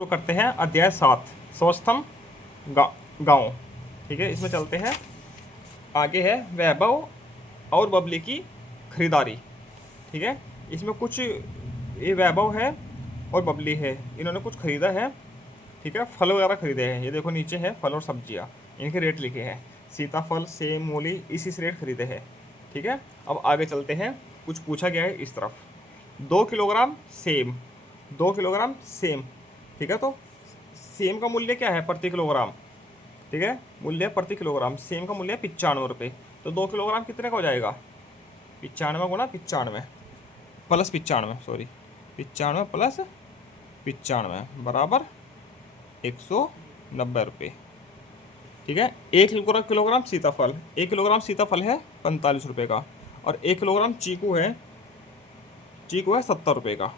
तो करते हैं अध्याय 7 सौस्थम गाँव। ठीक है, इसमें चलते हैं। आगे है वैभव और बबली की खरीदारी। ठीक है, इसमें कुछ ये वैभव है और बबली है, इन्होंने कुछ खरीदा है। ठीक है, फल वगैरह खरीदे हैं। ये देखो नीचे है फल और सब्जियां, इनके रेट लिखे हैं। सीताफल, सेब, मूली इसी रेट खरीदे हैं। ठीक है, अब आगे चलते हैं। कुछ पूछा गया है इस तरफ, 2 किलोग्राम सेम, 2 किलोग्राम सेम। ठीक है, तो सेम का मूल्य क्या है प्रति किलोग्राम। ठीक है, मूल्य प्रति किलोग्राम सेम का मूल्य है 95 रुपये। तो 2 किलोग्राम कितने का हो जाएगा, 95 गुना 95 प्लस 95, सॉरी 95 प्लस 95 बराबर 190 रुपये। ठीक है, 1 किलोग्राम सीताफल, 1 किलोग्राम सीताफल है 45 रुपये का, और 1 किलोग्राम चीकू है, चीकू है 70 रुपये का।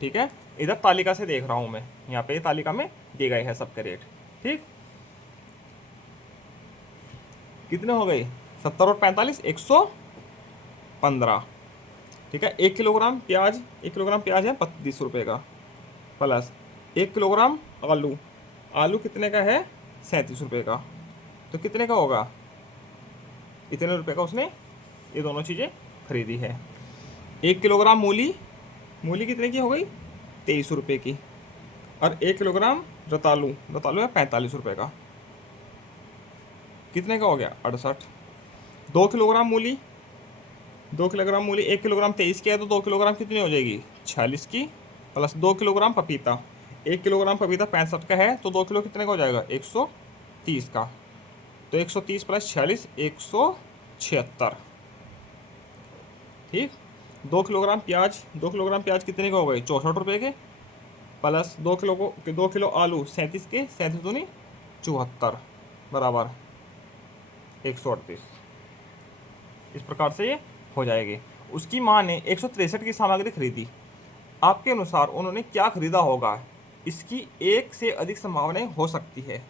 ठीक है, इधर तालिका से देख रहा हूँ मैं, यहाँ पे तालिका में दिए गए हैं सबके रेट। ठीक, कितने हो गए, 70 और 45 115। ठीक है, 1 किलोग्राम प्याज, 1 किलोग्राम प्याज है 32 रुपये का, प्लस 1 किलोग्राम आलू, आलू कितने का है 37 रुपये का। तो कितने का होगा, इतने रुपये का उसने ये दोनों चीज़ें खरीदी है। 1 किलोग्राम मूली, मूली कितने की हो गई 23 रुपये की, और 1 किलोग्राम रतालू, रतालू है 45 रुपये का। कितने का हो गया 68। 2 किलोग्राम मूली, 2 किलोग्राम मूली, 1 किलोग्राम 23 की है, तो 2 किलोग्राम कितनी हो जाएगी 46 की, प्लस 2 किलोग्राम पपीता, 1 किलोग्राम पपीता 65 का है, तो 2 किलो कितने का हो जाएगा 130 का। तो 130 प्लस 46 176। ठीक, 2 किलोग्राम प्याज, 2 किलोग्राम प्याज कितने का हो गए 64 रुपये के, प्लस 2 किलो आलू 37 के, 37 दूनी 74 बराबर 138। इस प्रकार से ये हो जाएगी। उसकी माँ ने 163 की सामग्री खरीदी। आपके अनुसार उन्होंने क्या खरीदा होगा, इसकी एक से अधिक संभावनाएं हो सकती है।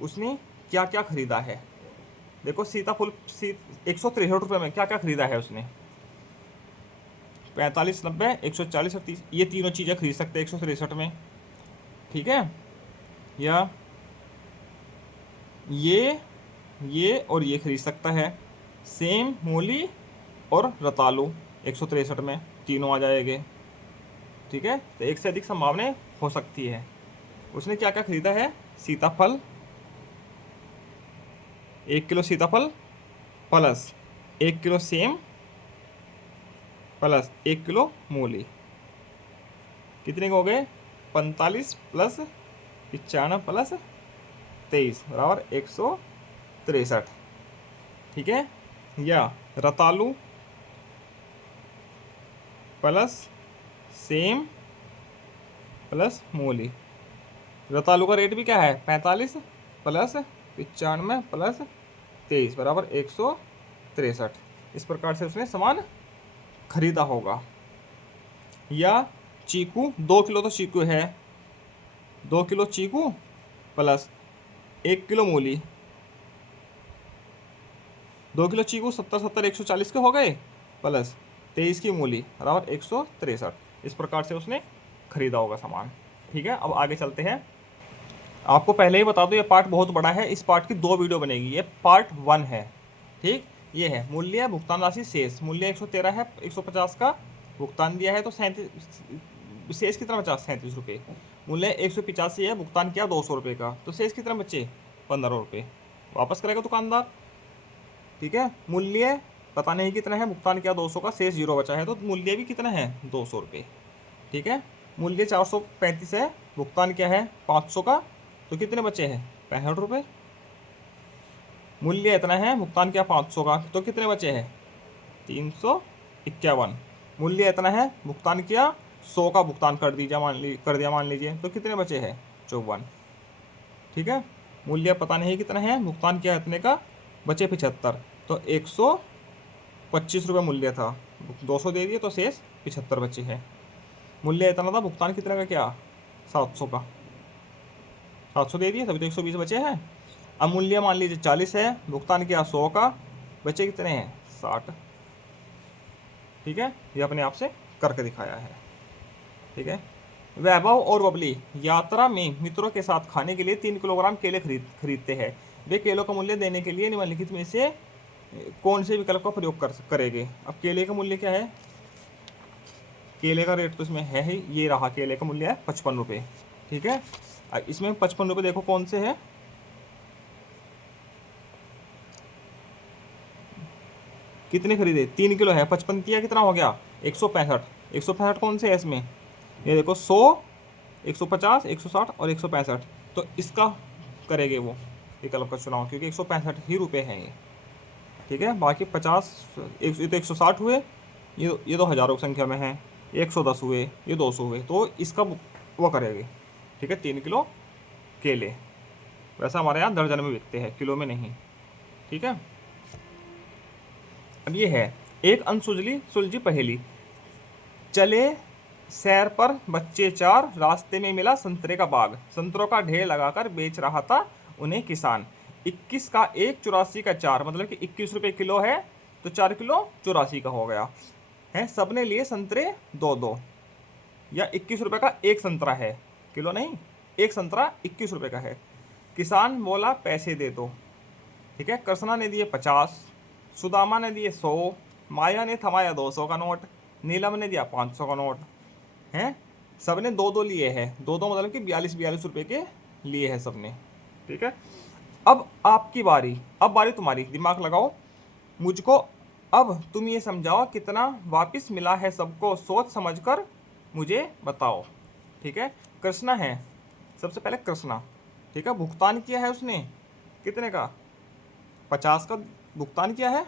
उसने क्या क्या खरीदा है। देखो सीताफल 163 रुपये में क्या क्या खरीदा है उसने, 45, 90, 140 और 30, ये तीनों चीज़ें खरीद सकते हैं 163 में। ठीक है, या ये और ये खरीद सकता है, सेम, मूली और रतालू 163 में तीनों आ जाएंगे। ठीक है, तो एक से अधिक संभावनाएं हो सकती है। उसने क्या क्या खरीदा है, सीताफल 1 किलो सीताफल, plus 1 kilo same, plus 1 kilo मूली, कितने के हो गए 45 प्लस 95 प्लस 23 बराबर 163। ठीक है, या रतालू प्लस सेम प्लस मूली, रतालू का रेट भी क्या है 45 प्लस 95 प्लस 23 बराबर 163। इस प्रकार से उसने सामान खरीदा होगा। या चीकू 2 किलो, तो चीकू है 2 किलो चीकू प्लस 1 किलो मूली, 2 किलो चीकू 70 140 के हो गए, प्लस 23 की मूली बराबर 163। इस प्रकार से उसने खरीदा होगा सामान। ठीक है, अब आगे चलते हैं। आपको पहले ही बता दूं ये पार्ट बहुत बड़ा है, इस पार्ट की 2 वीडियो बनेगी, ये पार्ट 1 है। ठीक, ये है मूल्य, भुगतान राशि, शेष। मूल्य 113 है, 150 का भुगतान दिया है, तो 37, शेष कितना बचा 37 रुपये। मूल्य 185 है, भुगतान किया 200 रुपये का, तो शेष कितना बचे 15 रुपये, वापस करेगा दुकानदार। ठीक है, मूल्य पता नहीं कितना है, भुगतान किया 200 का, शेष 0 बचा है, तो मूल्य भी कितना है 200 रुपये। ठीक है, मूल्य 435 है, भुगतान क्या है 500 का, तो कितने बचे हैं 65 रुपये। मूल्य इतना है, भुगतान किया 500 का, तो कितने बचे हैं 351। मूल्य इतना है, भुगतान किया 100 का, भुगतान कर दिया मान लीजिए, तो कितने बचे हैं 54। ठीक है, मूल्य पता नहीं कितना है, भुगतान किया इतने का, बचे 75, तो 125 रुपये मूल्य था, 200 दे दिए, तो शेष 75 बचे हैं। मूल्य इतना था, भुगतान कितने का किया 700 का, 700 दे दिए, तभी तो 120 बचे हैं। अब मूल्य मान लीजिए 40 है, भुगतान किया 100 का, बचे कितने हैं 60। ठीक है, ये अपने आप से करके दिखाया है। ठीक है, वैभव और बबली यात्रा में मित्रों के साथ खाने के लिए 3 किलोग्राम केले खरीदते हैं। वे केलों का मूल्य देने के लिए निम्नलिखित में से कौन से विकल्प का प्रयोग करेंगे। अब केले का मूल्य क्या है, केले का रेट तो इसमें है ही, ये रहा, केले का मूल्य है 55 रुपये। ठीक है, इसमें 55 रुपये देखो कौन से है, कितने खरीदे, 3 किलो है, 55 किया कितना हो गया 165। 165 कौन से है इसमें, ये देखो 100, 150, 160 और 165। तो इसका करेंगे वो विकल्प का चुनाव, क्योंकि 165 ही रुपये हैं ये। ठीक है, बाकी 50, ये तो 160 हुए, ये तो हज़ारों की संख्या में है, 110 हुए, ये 200 हुए, तो इसका वो करेंगे। ठीक है, 3 किलो केले, वैसा हमारे यहाँ दर्जन में बिकते हैं, किलो में नहीं। ठीक है, अब ये है एक अनसुलझी सुलझी पहेली। चले सैर पर बच्चे 4, रास्ते में मिला संतरे का बाग, संतरों का ढेर लगाकर बेच रहा था उन्हें किसान। 21 का 1, 84 का 4, मतलब कि 21 रुपये किलो है, तो 4 किलो 84 का हो गया है। सबने लिए संतरे 2-2, या 21 रुपये का एक संतरा है, किलो नहीं, एक संतरा 21 रुपये का है। किसान बोला पैसे दे दो। ठीक है, कृष्णा ने दिए 50, सुदामा ने दिए 100, माया ने थमाया 200 का नोट, नीलम ने दिया 500 का नोट। हैं, सबने 2-2 लिए हैं, 2-2 मतलब कि 42 रुपये के लिए हैं सबने। ठीक है, अब आपकी बारी, अब बारी तुम्हारी, दिमाग लगाओ मुझको। अब तुम ये समझाओ कितना वापस मिला है सबको, सोच समझकर मुझे बताओ। ठीक है, कृष्णा है, सबसे पहले कृष्णा। ठीक है, भुगतान किया है उसने कितने का, 50 का भुगतान किया है,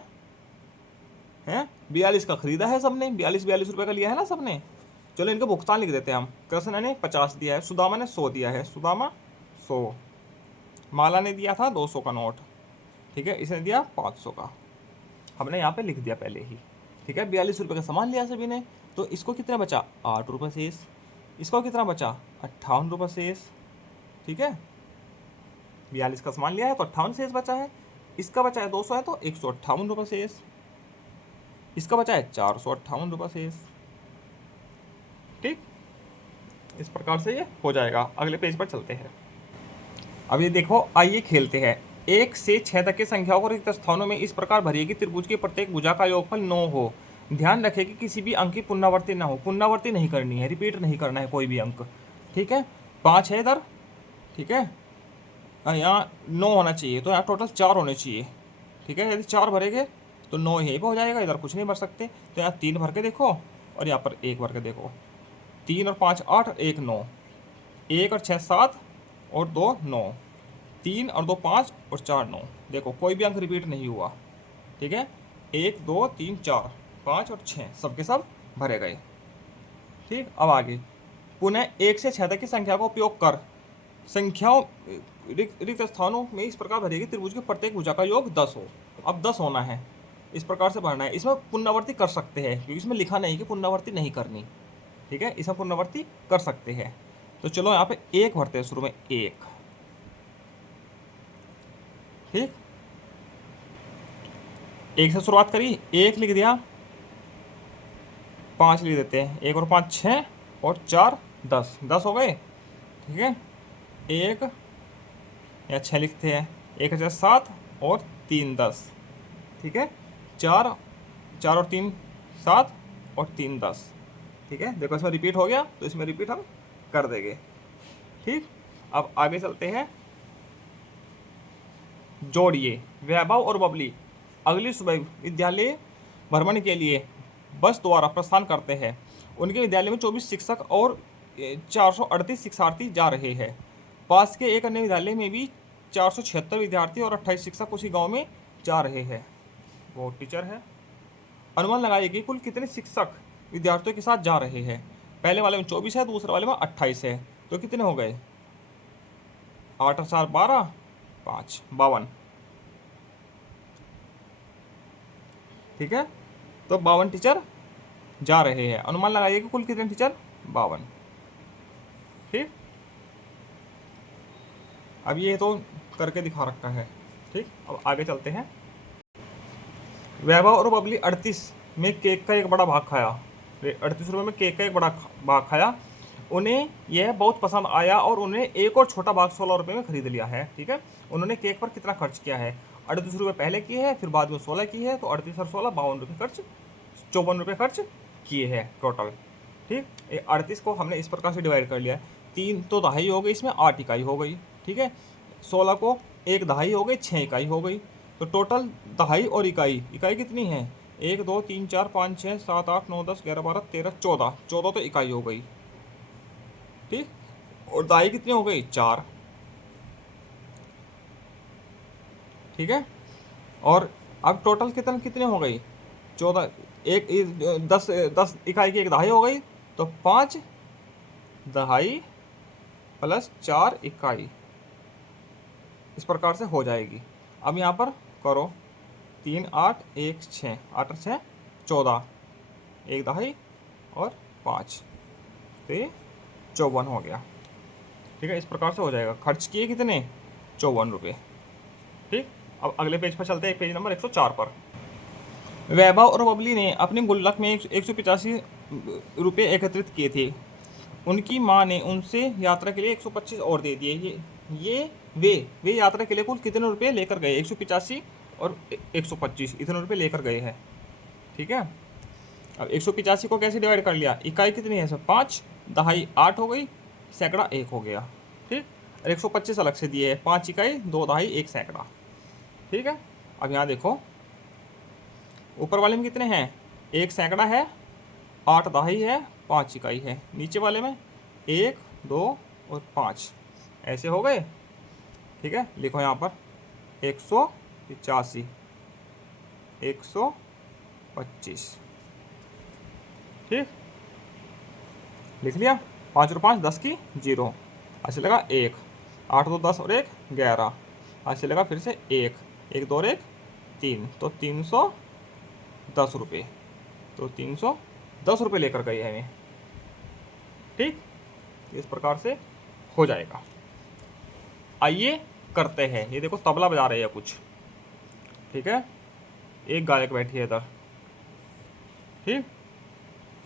हैं 42 का खरीदा है सबने, 42 रुपये का लिया है ना सबने। चलो इनका भुगतान लिख देते हैं हम। कृष्ण ने 50 दिया है, सुदामा ने 100 दिया है, सुदामा 100, माला ने दिया था 200 का नोट। ठीक है, इसने दिया 500 का, हमने यहाँ पे लिख दिया पहले ही। ठीक है, 42 रुपये का सामान लिया सभी ने, तो इसको कितना बचा 8 रुपये शेष, इसको कितना बचा 58 रुपये शेष। ठीक है, 42 का सामान लिया है तो 58 शेष बचा है, इसका बचा है 200 है तो 158 रुपये शेष, इसका बचा है 458 रुपये शेष। ठीक, इस प्रकार से ये हो जाएगा। अगले पेज पर चलते हैं। अब ये देखो, आइए खेलते हैं। 1 से 6 तक की संख्याओं को रिक्त स्थानों में इस प्रकार भरिए कि त्रिभुज की प्रत्येक भुजा का योगफल 9 हो। ध्यान रखें कि किसी भी अंक की पुनरावृत्ति ना हो, पुनरावृत्ति नहीं करनी है, रिपीट नहीं करना है कोई भी अंक। ठीक है, 5 है इधर, ठीक है, यहाँ 9 होना चाहिए, तो यहाँ टोटल 4 होने चाहिए। ठीक है, यदि 4 भरेंगे तो 9 यहीं पर हो जाएगा, इधर कुछ नहीं भर सकते। तो यहाँ 3 भर के देखो और यहाँ पर 1 भर के देखो, 3 और 5 8 और 1 9, 1 और 6 7 और 2 9, 3 और 2 5 और 4 9। देखो कोई भी अंक रिपीट नहीं हुआ। ठीक है, 1 2 3 4 5 और 6 सब के सब भरे गए। ठीक, अब आगे पुनः 1 से 6 तक की संख्या का उपयोग कर संख्याओं रिक्त स्थानों में इस प्रकार भरेगी त्रिभुज के प्रत्येक भुजा का योग 10 हो। अब 10 होना है, इस प्रकार से भरना है। इसमें पुनरावृत्ति कर सकते हैं क्योंकि इसमें लिखा नहीं कि पुनरावृत्ति नहीं करनी। ठीक है, इसमें पुनरावृत्ति कर सकते हैं। तो चलो यहाँ पे 1 भरते हैं शुरू में, 1। ठीक, 1 से शुरुआत करी, 1 लिख दिया, 5 लिख देते हैं, 1 और 5 6 और 4 10, 10 हो गए। ठीक है, 1 या 6 लिखते हैं, 1 4 7 और 3 10। ठीक है, 4 और 3 7 और 3 10। ठीक है, देखो इसमें रिपीट हो गया तो इसमें रिपीट हम कर देंगे। ठीक, अब आगे चलते हैं। जोड़िए, वैभव और बबली अगली सुबह विद्यालय भ्रमण के लिए बस द्वारा प्रस्थान करते हैं। उनके विद्यालय में 24 शिक्षक और 438 शिक्षार्थी जा रहे हैं। पास के एक अन्य विद्यालय में भी 476 विद्यार्थी और 28 शिक्षक उसी गांव में जा रहे हैं। वो टीचर है। अनुमान लगाइए कि कुल कितने शिक्षक विद्यार्थियों के साथ जा रहे हैं। पहले वाले में 24 है, दूसरे वाले में 28 है, तो कितने हो गए 8 और 4 12, 5 52। ठीक है, तो 52 टीचर जा रहे हैं। अनुमान लगाइए कि कुल कितने टीचर 52। ठीक, अब ये तो करके दिखा रखा है। ठीक, अब आगे चलते हैं। वैभव और बबली 38 में केक का एक बड़ा भाग खाया, 38 रुपये में केक का एक बड़ा भाग खाया। उन्हें यह बहुत पसंद आया और उन्हें एक और छोटा बाग 16 रुपये में खरीद लिया है। ठीक है, उन्होंने केक पर कितना खर्च किया है? 38 रुपये पहले किए हैं, फिर बाद में 16 की है, तो 38 और 16 52 रुपये खर्च, 54 रुपये खर्च किए हैं टोटल। ठीक, 38 को हमने इस प्रकार से डिवाइड कर लिया। 3 तो दहाई हो गई, इसमें 8 इकाई हो गई। ठीक है, 16 को 1 दहाई हो गई, 6 इकाई हो गई। तो टोटल दहाई और इकाई, इकाई कितनी है? 1 2 3 4 5 6 7 8 9 10 11 12 13 14, 14 तो इकाई हो गई। ठीक, और दहाई कितनी हो गई? 4। ठीक है, और अब टोटल कितने हो गई? 14, एक 10 इकाई की 1 दहाई हो गई, तो 5 दहाई प्लस 4 इकाई, इस प्रकार से हो जाएगी। अब यहाँ पर करो 3 8 1 6, 8 और 6 14, 1 दहाई और 5, तो ये 54 हो गया। ठीक है, इस प्रकार से हो जाएगा। खर्च किए कितने? 54 रुपये। ठीक, अब अगले पेज पर चलते हैं, पेज नंबर 104 पर। वैभव और बबली ने अपने गुल्लक में 185 रुपये एकत्रित किए थे। उनकी माँ ने उनसे यात्रा के लिए 125 और दे दिए। वे यात्रा के लिए कुल कितने रुपये लेकर गए? 185 और 125, इतने रुपये लेकर गए हैं। ठीक है, अब 185 को कैसे डिवाइड कर लिया? इकाई कितनी है? सब 5, दहाई 8 हो गई, सैकड़ा 1 हो गया। ठीक, और 125 अलग से दिए है, 5 इकाई 2 दहाई 1 सैकड़ा। ठीक है, अब यहाँ देखो ऊपर वाले में कितने हैं? 1 सैकड़ा है, 8 दहाई है, 5 इकाई है। नीचे वाले में 1 2 और 5, ऐसे हो गए। ठीक है, लिखो यहाँ पर 185 125। ठीक, लिख लिया। 5 और 5 10 की 0, ऐसे लगा 1, 8 2 10 और 1 11, ऐसे लगा फिर से 1 1 2 और 1 3, तो 310 रुपये, तो 310 रुपये लेकर गए हैं। ठीक, इस प्रकार से हो जाएगा। आइए करते हैं। ये देखो तबला बजा रहे हैं कुछ। ठीक है, एक गायक बैठी है इधर। ठीक,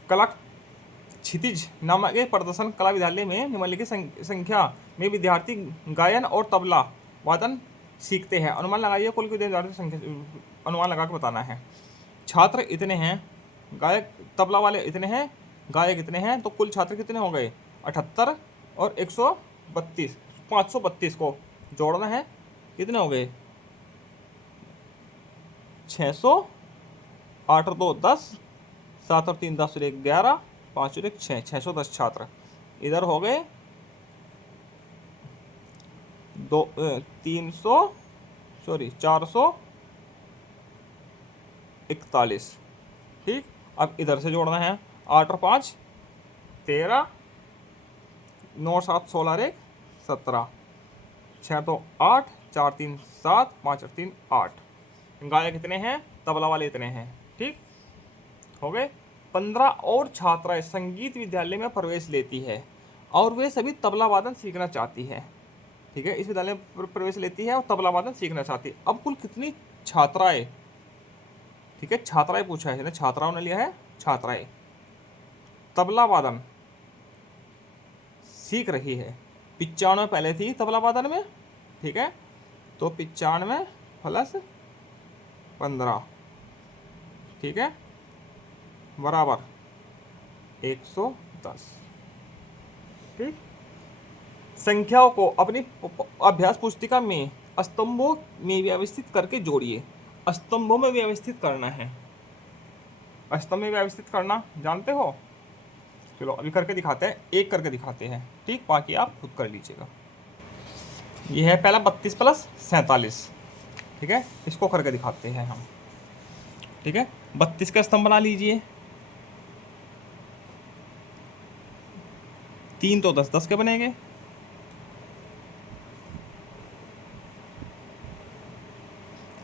कला क्षितिज नामक एक प्रदर्शन कला विद्यालय में निम्नलिखित संख्या में विद्यार्थी गायन और तबला वादन सीखते हैं। अनुमान लगाइए कुल विद्यार्थी संख्या, अनुमान लगा के बताना है। छात्र इतने हैं, गायक तबला वाले इतने हैं, गायक इतने हैं, तो कुल छात्र कितने हो गए? 78 और 132, 532 को जोड़ना है, कितने हो गए? 600, 8 और 2 10, 7 और 3 10 और 1 11, 5 और 1 6, 610 छात्र इधर हो गए। 441। ठीक, अब इधर से जोड़ना है। 8 और 5 13, 9 और 7 16 और 1 17, 6 तो 8, 4 3 7, 5 और 3 8। गायक कितने हैं? तबला वाले इतने हैं। ठीक, हो गए। 15 और छात्राएं संगीत विद्यालय में प्रवेश लेती है और वे सभी तबला वादन सीखना चाहती है। ठीक है, इस विद्यालय में प्रवेश लेती है और तबला वादन सीखना चाहती है। अब कुल कितनी छात्राएं? ठीक है, छात्राएं पूछा है ना, छात्राओं ने लिया है छात्राएं। तबला वादन सीख रही है। 95 पहले थी तबला वादन में। ठीक है, तो 95 प्लस 15, ठीक है, बराबर 110। ठीक, संख्याओं को अपनी अभ्यास पुस्तिका में स्तंभों में व्यवस्थित करके जोड़िए। स्तंभों में व्यवस्थित करना है। स्तंभ में व्यवस्थित करना जानते हो? चलो अभी करके दिखाते हैं, एक करके दिखाते हैं। ठीक, बाकी आप खुद कर लीजिएगा। ये है पहला 32 प्लस 47। ठीक है, इसको करके दिखाते हैं हम। ठीक है, 32 का स्तंभ बना लीजिए। 3 तो 10 10 के बनेंगे।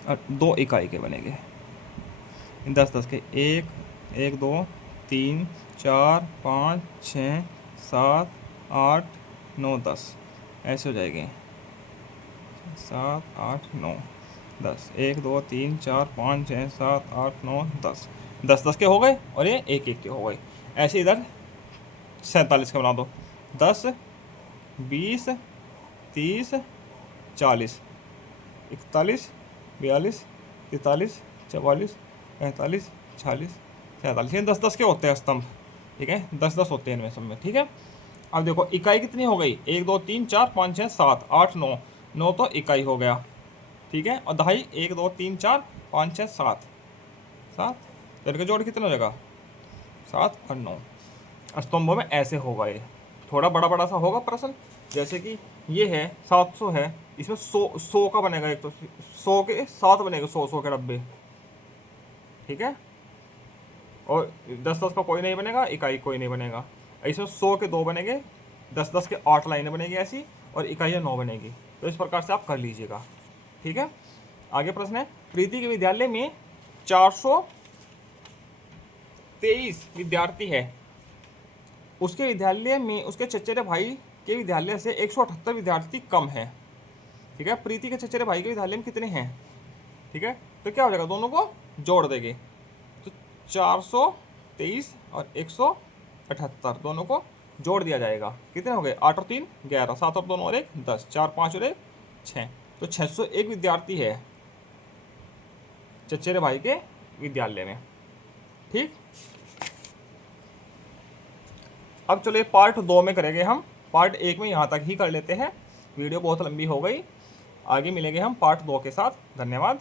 और 2 इकाई के बनेंगे। 10 10 के 1 1 2 3 4 5 6 7 8 9 10, ऐसे हो जाएंगे। 7 8 9 10, 1 2 3 4 5 6 7 8 9 10, 10 10 के हो गए और ये 1 1 के हो गए। ऐसे इधर 47 का बना दो। 10, 20, 30, 40, 41, 42, 43, 44, 45, 46, 47, ये 10-10 के होते हैं स्तंभ। ठीक है, 10-10 होते हैं इनमें सब में। ठीक है, अब देखो इकाई कितनी हो गई, 1 2 3 4 5 6 7 8 9, 9 तो इकाई हो गया। ठीक है, और दहाई 1 2 3 4 5 6 7, 7, तो इनका जोड़ कितना हो जाएगा, 7 और 9। स्तंभों में ऐसे होगा ये, थोड़ा बड़ा बड़ा सा होगा प्रश्न। जैसे कि ये है 700 है, इसमें 100 का बनेगा, एक तो 100 के 7 बनेगा, 100 के डब्बे। ठीक है, और 10-10 का कोई नहीं बनेगा, इकाई कोई नहीं बनेगा। इसमें 100 के 2 बनेंगे, 10-10 के 8 लाइनें बनेगी ऐसी, और इकाइयाँ 9 बनेगी। तो इस प्रकार से आप कर लीजिएगा। ठीक है, आगे प्रश्न है, प्रीति के विद्यालय में 423 विद्यार्थी है, उसके विद्यालय में उसके चचेरे भाई के विद्यालय से 178 विद्यार्थी कम है। ठीक है, प्रीति के चचेरे भाई के विद्यालय में कितने हैं। ठीक है, तो क्या हो जाएगा, दोनों को जोड़ देंगे, तो 423 और 178 दोनों को जोड़ दिया जाएगा। कितने हो गए, 8 और 3 11, 7 और 2 और 1 10, 4 5 और 1 6, तो 601 विद्यार्थी है चचेरे भाई के विद्यालय में। ठीक, अब चलिए पार्ट 2 में करेंगे हम। पार्ट 1 में यहाँ तक ही कर लेते हैं, वीडियो बहुत लंबी हो गई। आगे मिलेंगे हम पार्ट 2 के साथ। धन्यवाद।